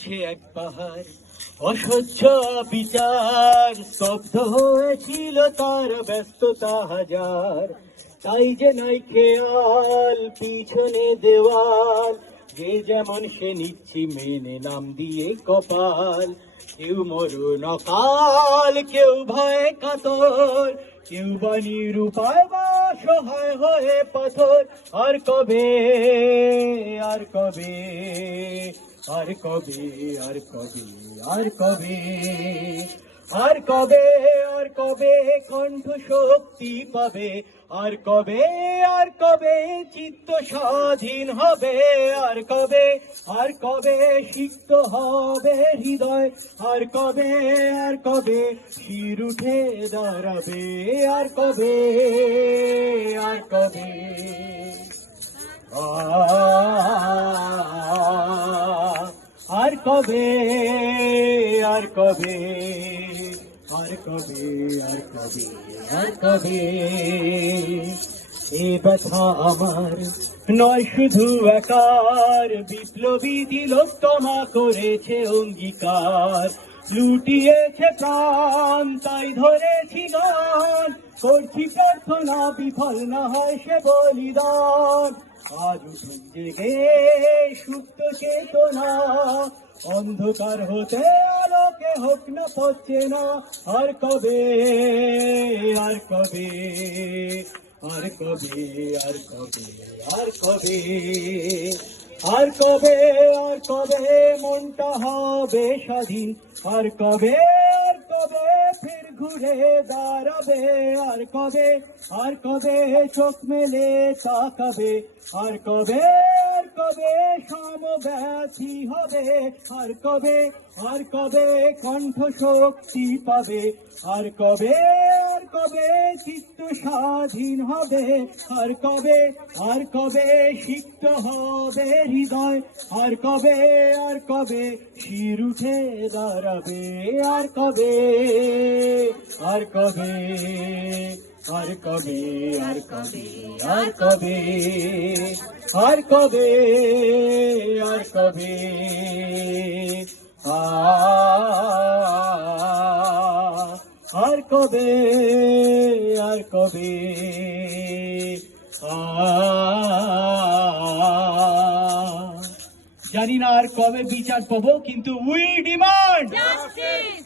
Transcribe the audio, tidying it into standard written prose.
চলছে এক পাহাড়, অসহ্য বিচার, স্তব্ধ হয়েছিল তার ব্যস্ততা হাজার। তাই যে নাই খেয়াল, পিছনে দেওয়াল, যে যেমন সে নিচ্ছি মেনে নাম দিয়ে কপাল। কেউ মরণ অকাল, কেউ ভয়ে কাতর, কেউ বা নিরুপায় বা সহায় হয়ে পাথর। আর কবে, আর কবে, আর কবে, আর কবে, আর কবে, আর কবে, আর কবে কণ্ঠ শক্তি পাবে? আর কবে, আর কবে চিত্ত স্বাধীন হবে? আর কবে, আর কবে সিক্ত হবে হৃদয়? আর কবে, আর কবে শির উঠে দাঁড়াবে? আর কবে, আর কবে, আর কবে, আর কবে, আর কবে, আর কবে, আর কবে? এ ব্যথা আমার নয় শুধু একার, বিপ্লবী তিলোত্তমা করেছে অঙ্গীকার, লুটিয়েছে প্রাণ তাই ধরেছি গান, করছি প্রার্থনা বিফল না হয় সে বলিদান। আজ উঠুক জেগে সুপ্ত চেতনা, অন্ধকার হতে আলোকে হোক না পড়ছে না। আর কবে, আর কবে, আর কবে, আর কবে, আর কবে, আর কবে, আর কবে মনটা হবে স্বাধীন? আর কবে, আর কবে ফির ঘুরে দাঁড়াবে? আর কবে, আর কবে চোখ মেলে তাকাবে? আর কবে, আর কবে সমব্যথী হবে? আর কবে, আর কবে কণ্ঠ শক্তি পাবে? আর কবে, আর কবে চিত্ত স্বাধীন হবে? আর কবে, আর কবে সিক্ত হবে হৃদয়? আর কবে, আর কবে শির উঠে দাঁড়াবে? আর কবে, আর কবে, আর কবে, আর কবে, আর কবে, আর কবে, আর কবে, আর কবে, আর কবে, জানি না আর কবে বিচার পাবো, কিন্তু উই ডিমান্ড জাস্টিস।